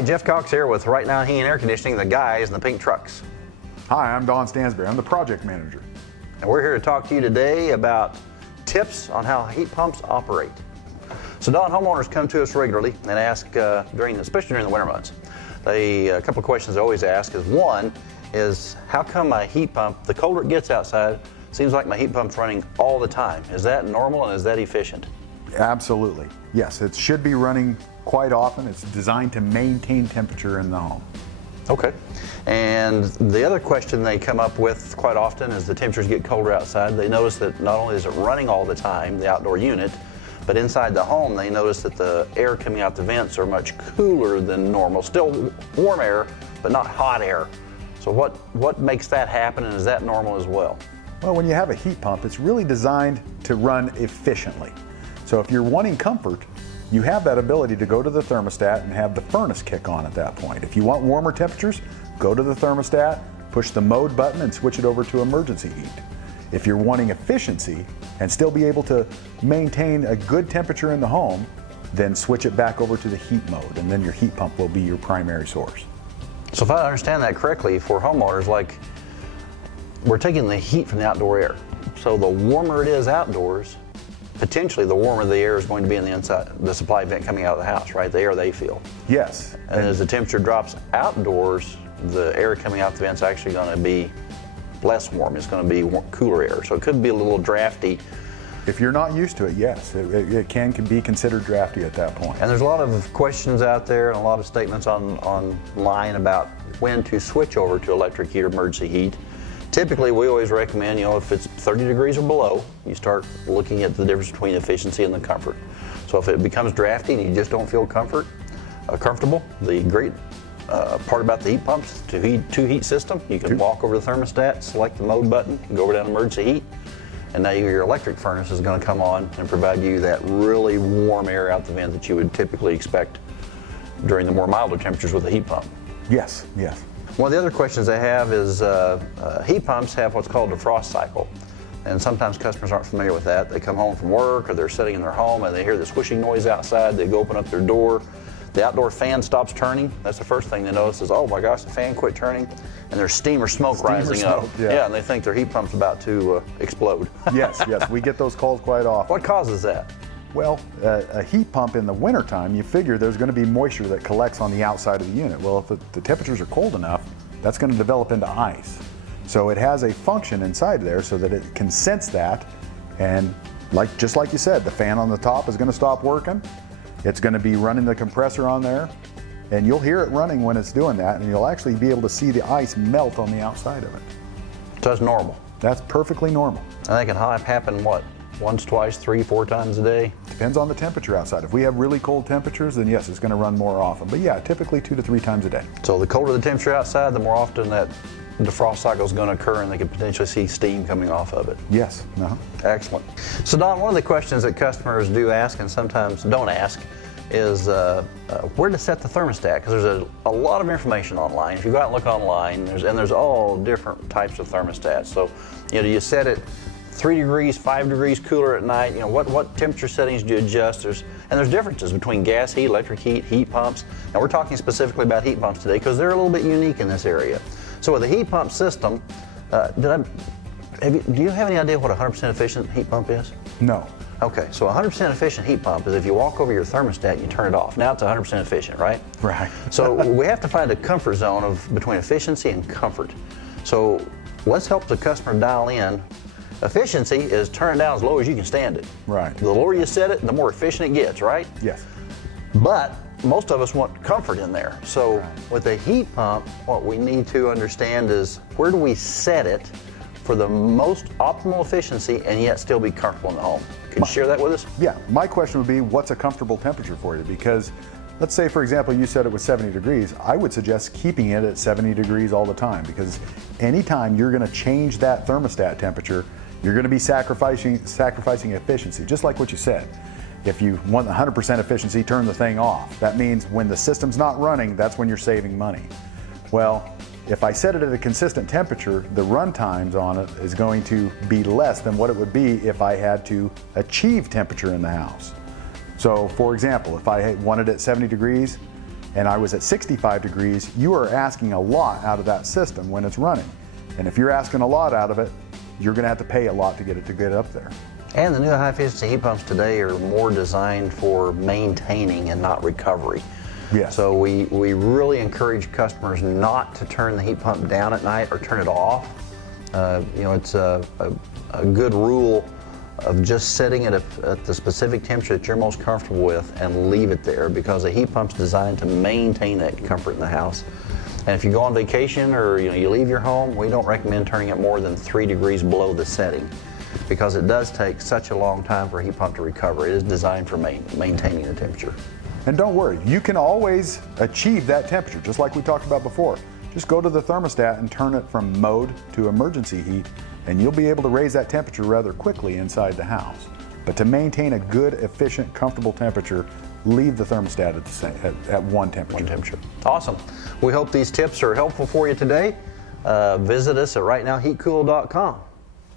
right, Jeff Cox here with Right Now Heating and Air Conditioning, the guys in the pink trucks. Hi, I'm Don Stansberry. I'm the project manager. And we're here to talk to you today about tips on how heat pumps operate. So Don, homeowners come to us regularly and ask, especially during the winter months, a couple of questions they always ask is, one is, how come my heat pump, the colder it gets outside, seems like my heat pump's running all the time? Is that normal and is that efficient? Absolutely. Yes, it should be running quite often. It's designed to maintain temperature in the home. Okay. And the other question they come up with quite often is the temperatures get colder outside. They notice that not only is it running all the time, the outdoor unit, but inside the home they notice that the air coming out the vents are much cooler than normal. Still warm air, but not hot air. So what makes that happen, and is that normal as well? Well, when you have a heat pump, it's really designed to run efficiently. So if you're wanting comfort, you have that ability to go to the thermostat and have the furnace kick on at that point. If you want warmer temperatures, go to the thermostat, push the mode button and switch it over to emergency heat. If you're wanting efficiency and still be able to maintain a good temperature in the home, then switch it back over to the heat mode, and then your heat pump will be your primary source. So if I understand that correctly, for homeowners, like, we're taking the heat from the outdoor air. So the warmer it is outdoors, potentially the warmer the air is going to be in the inside, the supply vent coming out of the house, right? The air they feel. Yes. And as the temperature drops outdoors, the air coming out the vent is actually going to be less warm. It's going to be cooler air. So it could be a little drafty. If you're not used to it, yes, it can be considered drafty at that point. And there's a lot of questions out there and a lot of statements online about when to switch over to electric heat or emergency heat. Typically, we always recommend, if it's 30 degrees or below, you start looking at the difference between efficiency and the comfort. So if it becomes drafty and you just don't feel comfortable, the great part about the heat pumps, two-heat system, you can walk over to the thermostat, select the mode button, go over down to emergency heat, and now your electric furnace is going to come on and provide you that really warm air out the vent that you would typically expect during the more milder temperatures with a heat pump. Yes, yes. One of the other questions I have is heat pumps have what's called a defrost cycle. And sometimes customers aren't familiar with that. They come home from work or they're sitting in their home and they hear the swishing noise outside. They go open up their door. The outdoor fan stops turning. That's the first thing they notice is, oh my gosh, the fan quit turning. And there's steam or smoke rising up. Yeah, and they think their heat pump's about to explode. Yes, we get those calls quite often. What causes that? Well, a heat pump in the wintertime, you figure there's going to be moisture that collects on the outside of the unit. Well, if the temperatures are cold enough, that's going to develop into ice. So it has a function inside there so that it can sense that, and just like you said, the fan on the top is going to stop working. It's going to be running the compressor on there, and you'll hear it running when it's doing that, and you'll actually be able to see the ice melt on the outside of it. So that's normal? That's perfectly normal. And that can happen, what, once, twice, 3, 4 times a day? Depends on the temperature outside. If we have really cold temperatures, then yes, it's going to run more often. But yeah, typically 2 to 3 times a day. So the colder the temperature outside, the more often that defrost cycle is going to occur, and they could potentially see steam coming off of it. Yes. Excellent. So Don, one of the questions that customers do ask and sometimes don't ask is where to set the thermostat, because there's a lot of information online. If you go out and look online, there's all different types of thermostats. So do you set it 3 degrees, 5 degrees cooler at night? What temperature settings do you adjust? There's differences between gas heat, electric heat, heat pumps. And we're talking specifically about heat pumps today because they're a little bit unique in this area. So with a heat pump system, do you have any idea what a 100% efficient heat pump is? No. Okay, so a 100% efficient heat pump is if you walk over your thermostat and you turn it off. Now it's 100% efficient, right? Right. So we have to find a comfort zone between efficiency and comfort. So let's help the customer dial in. Efficiency is turn it down as low as you can stand it. Right. The lower you set it, the more efficient it gets, right? Yes. But most of us want comfort in there. So with a heat pump, what we need to understand is where do we set it for the most optimal efficiency and yet still be comfortable in the home? Can you share that with us? Yeah, my question would be, what's a comfortable temperature for you? Because let's say, for example, you said it was 70 degrees. I would suggest keeping it at 70 degrees all the time, because anytime you're going to change that thermostat temperature, you're going to be sacrificing efficiency, just like what you said. If you want 100% efficiency, turn the thing off. That means when the system's not running, that's when you're saving money. Well, if I set it at a consistent temperature, the run times on it is going to be less than what it would be if I had to achieve temperature in the house. So for example, if I wanted it at 70 degrees, and I was at 65 degrees, you are asking a lot out of that system when it's running. And if you're asking a lot out of it, you're going to have to pay a lot to get it up there. And the new high efficiency heat pumps today are more designed for maintaining and not recovery. Yes. So we really encourage customers not to turn the heat pump down at night or turn it off. It's a good rule of just setting it at the specific temperature that you're most comfortable with and leave it there, because a heat pump's designed to maintain that comfort in the house. And if you go on vacation or you leave your home, we don't recommend turning it more than 3 degrees below the setting, because it does take such a long time for a heat pump to recover. It is designed for maintaining the temperature. And don't worry, you can always achieve that temperature, just like we talked about before. Just go to the thermostat and turn it from mode to emergency heat, and you'll be able to raise that temperature rather quickly inside the house. But to maintain a good, efficient, comfortable temperature, leave the thermostat at one temperature. Awesome. We hope these tips are helpful for you today. Visit us at rightnowheatcool.com.